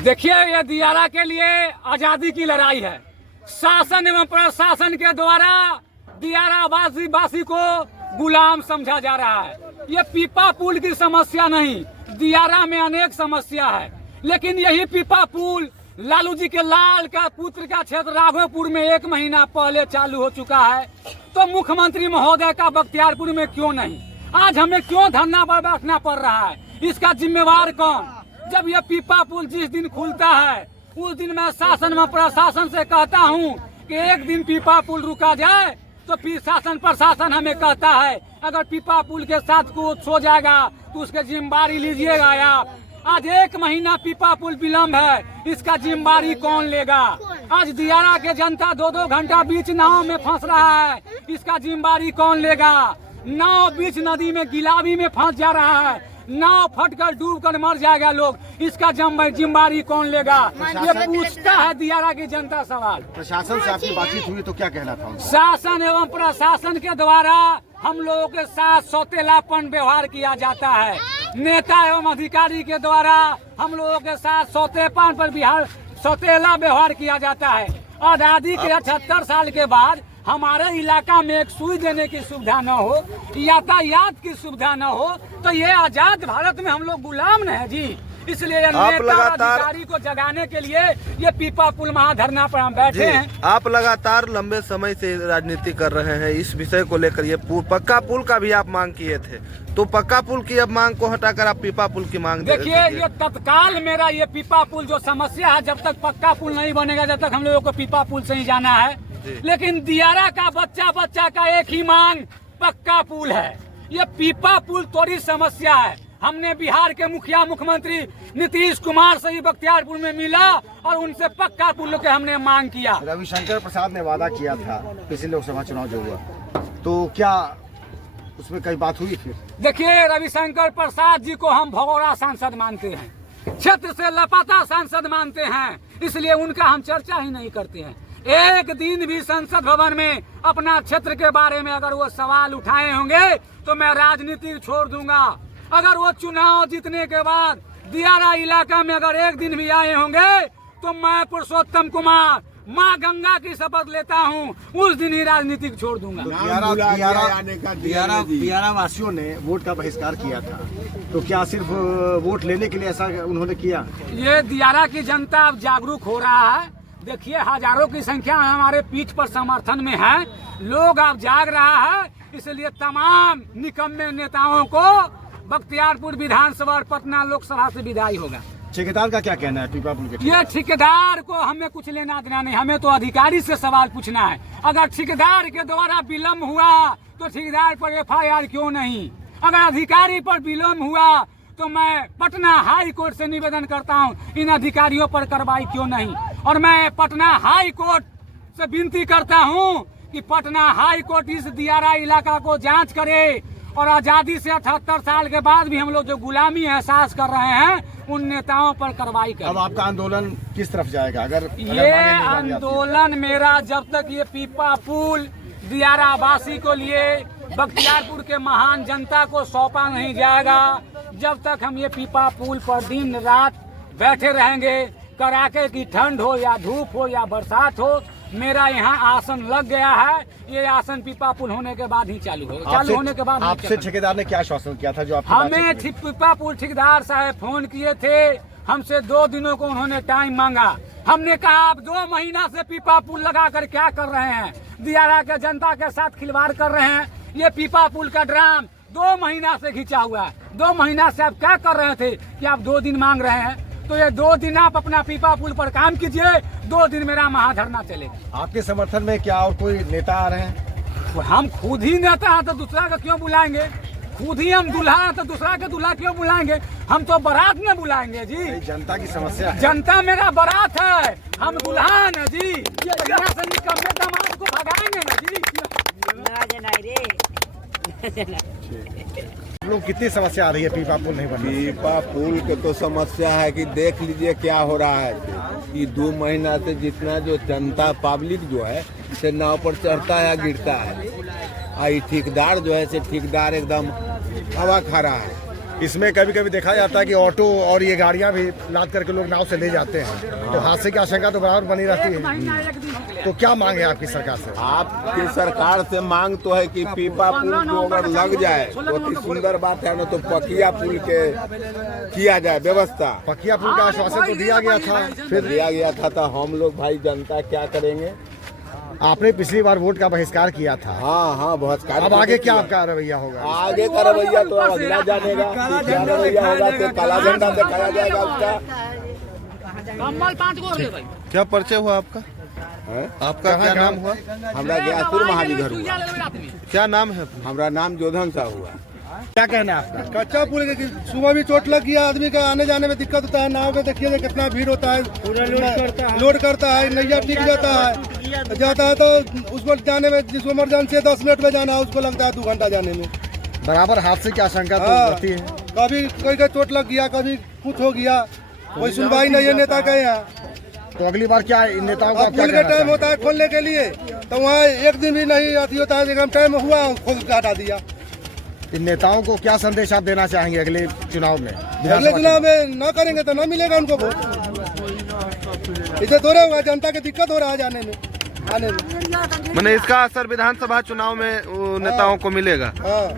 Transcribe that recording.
देखिए, ये दियारा के लिए आजादी की लड़ाई है। शासन एवं प्रशासन के द्वारा दियारा वासी को गुलाम समझा जा रहा है। ये पीपा पुल की समस्या नहीं, दियारा में अनेक समस्या है। लेकिन यही पीपा पुल लालू जी के लाल का पुत्र का क्षेत्र राघोपुर में 1 महीना पहले चालू हो चुका है, तो मुख्यमंत्री महोदय का बख्तियारपुर में क्यों नहीं? आज हमें क्यों धरना पर बैठना पड़ रहा है? इसका जिम्मेवार कौन? जब यह पीपा पुल जिस दिन खुलता है उस दिन मैं शासन व प्रशासन से कहता हूं कि एक दिन पीपा पुल रुका जाए, तो फिर शासन प्रशासन हमें कहता है अगर पीपा पुल के साथ कुछ हो जाएगा तो उसके जिम्मेवारी लीजिएगा आप। आज 1 महीना पीपा पुल विलम्ब है, इसका जिम्मेवारी कौन लेगा? आज दियारा के जनता 2-2 घंटा बीच नाव में फंस रहा है, इसका जिम्मेवारी कौन लेगा? नाव बीच नदी में गिलावी में फंस जा रहा है, नाव फटकर डूबकर मर जाएगा लोग, इसका जिम्मेवारी कौन लेगा? ये पूछता है दियारा की जनता सवाल। प्रशासन से आपकी बातचीत हुई तो क्या कहना था? शासन एवं प्रशासन के द्वारा हम लोगों के साथ सौतेलापन व्यवहार किया जाता है। नेता एवं अधिकारी के द्वारा हम लोगों के साथ सौतेला व्यवहार किया जाता है। आजादी के 78 साल के बाद हमारे इलाका में एक सुई देने की सुविधा न हो, यातायात की सुविधा न हो, तो ये आजाद भारत में हम लोग गुलाम न है जी। इसलिए नेता अधिकारी को जगाने के लिए ये पीपा पुल महाधरना पर हम बैठे हैं। आप लगातार लंबे समय से राजनीति कर रहे हैं इस विषय को लेकर। ये पक्का पुल का भी आप मांग किए थे, तो पक्का पुल की अब मांग को हटाकर आप पीपा पुल की मांग देखिए, ये तत्काल मेरा ये पीपा पुल जो समस्या है, जब तक पक्का पुल नहीं बनेगा जब तक हम लोगों को पीपा पुल से ही जाना है। लेकिन दियारा का बच्चा का एक ही मांग पक्का पुल है। ये पीपा पुल थोड़ी समस्या है। हमने बिहार के मुख्यमंत्री नीतीश कुमार से ही बख्तियारपुर में मिला और उनसे पक्का पुल के हमने मांग किया। रविशंकर प्रसाद ने वादा किया था पिछले लोकसभा चुनाव जो हुआ, तो क्या उसमें कई बात हुई? फिर देखिए, रविशंकर प्रसाद जी को हम भगोड़ा सांसद मानते हैं, क्षेत्र से लापता सांसद मानते हैं, इसलिए उनका हम चर्चा ही नहीं करते हैं। एक दिन भी संसद भवन में अपना क्षेत्र के बारे में अगर वो सवाल उठाए होंगे तो मैं राजनीति छोड़ दूंगा। अगर वो चुनाव जीतने के बाद दियारा इलाका में अगर एक दिन भी आए होंगे तो मैं पुरुषोत्तम कुमार माँ गंगा की शपथ लेता हूँ, उस दिन ही राजनीति छोड़ दूंगा। दियारा वासियों ने वोट का बहिष्कार किया था, तो क्या सिर्फ वोट लेने के लिए ऐसा उन्होंने किया? ये दियारा की जनता अब जागरूक हो रहा है। देखिए, हजारों की संख्या हमारे पीठ पर समर्थन में है, लोग अब जाग रहा है। इसलिए तमाम निकम्मे नेताओं को बख्तियारपुर विधानसभा और पटना लोकसभा से विदाई होगा। ठेकेदार का क्या कहना है पीपा पुल के? ये ठेकेदार को हमें कुछ लेना देना नहीं, हमें तो अधिकारी से सवाल पूछना है। अगर ठेकेदार के द्वारा विलम्ब हुआ तो ठेकेदार पर FIR क्यों नहीं? अगर अधिकारी पर विलम्ब हुआ तो मैं पटना हाई कोर्ट से निवेदन करता हूं, इन अधिकारियों पर कार्रवाई क्यों नहीं? और मैं पटना हाई कोर्ट से विनती करता हूं कि पटना हाई कोर्ट इस दियारा इलाका को जांच करे और आजादी से 78 साल के बाद भी हम लोग जो गुलामी एहसास कर रहे हैं उन नेताओं पर कार्रवाई करे। अब आपका आंदोलन किस तरफ जाएगा? अगर ये आंदोलन मेरा जब तक ये पीपा पुल दियारा वासी को लिए बख्तियारपुर के महान जनता को सौंपा नहीं जाएगा, जब तक हम ये पीपा पुल पर दिन रात बैठे रहेंगे। कड़ाके की ठंड हो या धूप हो या बरसात हो, मेरा यहाँ आसन लग गया है। ये आसन पीपा पुल होने के बाद ही चालू होगा। चालू होने के बाद आपसे ठेकेदार ने क्या आश्वासन किया था? जो आप हमें पीपा पुल ठेकेदार साहब फोन किए थे, हमसे 2 दिनों को उन्होंने टाइम मांगा। हमने कहा आप 2 महीना से पीपा पुल लगा कर क्या कर रहे हैं? दियारा के जनता के साथ खिलवाड़ कर रहे हैं। ये पीपा पुल का ड्राम 2 महीना से खींचा हुआ है। 2 महीना से आप क्या कर रहे थे कि आप 2 दिन मांग रहे हैं? तो ये 2 दिन आप अपना पीपा पुल पर काम कीजिए, 2 दिन मेरा महाधरना चलेगा। आपके समर्थन में क्या और कोई नेता आ रहे हैं? हम खुद ही नेता हैं तो दूसरा का क्यों बुलाएंगे? खुद ही हम दूल्हा हैं तो दूसरा के दूल्हा क्यों बुलाएंगे? हम तो बारात में बुलाएंगे जी। जनता की समस्या है। जनता मेरा बारात है, हम दुल्हा है ना जी। यहाँ से निकम्मे दामाद को भगाएंगे ना जी। लोग कितनी समस्या आ रही है पीपा पुल नहीं बना? पीपा पुल के तो समस्या है कि देख लीजिए क्या हो रहा है कि 2 महीना से जितना जो जनता पब्लिक जो है से नाव पर चढ़ता है गिरता है। ठेकेदार जो है से ठेकेदार एकदम हवा खा रहा है। इसमें कभी कभी देखा जाता है कि ऑटो और ये गाड़ियां भी लाद करके लोग नाव से ले जाते हैं, तो हादसे की आशंका तो बराबर बनी रहती है। तो क्या मांग है आपकी सरकार से? आपकी सरकार से मांग तो है कि पीपा पुल को अगर लग जाए तो अति सुंदर बात है, ना तो पकिया पुल के किया जाए व्यवस्था। पकिया पुल का आश्वासन तो दिया गया था, फिर दिया गया था तो हम लोग भाई जनता क्या करेंगे। आपने पिछली बार वोट का बहिष्कार किया था। हाँ बहुत कार्य। अब आगे क्या आपका रवैया होगा? आगे का रवैया तो अगला जानेगा कि क्या रवैया होगा, तो काला झंडा दिखाया जाएगा उसका। क्या परिचय हुआ आपका? हैं? आपका क्या नाम हुआ? हमरा गयासुर महाविधर हुआ। क्या नाम है? हमरा नाम जोधन सा हुआ। क्या कहना है आपका? कच्चा पुल के सुबह भी चोट लग गया, आदमी का आने जाने में दिक्कत होता है। नाव में देखिए कितना भीड़ होता है, लोड करता है, नैया टिक जाता है तो उसको जाने में, जिसको इमरजेंसी है 10 मिनट में जाना है, उसको लगता है 2 घंटा जाने में। बराबर हादसे की आशंका तो हाँ, रहती है। कभी कोई का चोट लग गया, कभी कुछ हो गया, कोई सुनवाई नहीं है नेता के यहाँ। तो अगली बार क्या इन नेताओं का अब पुल का टाइम होता है खोलने के लिए, तो वहाँ एक दिन भी नहीं आती होता है, एकदम टाइम हुआ खोल के हटा दिया। इन नेताओं को क्या संदेश आप देना चाहेंगे अगले चुनाव में? अगले चुनाव में न करेंगे तो न मिलेगा उनको वोट। इसे थोड़ा होगा, जनता की दिक्कत हो रहा है जाने में आने में। मैंने इसका असर विधानसभा चुनाव में नेताओं को मिलेगा। हाँ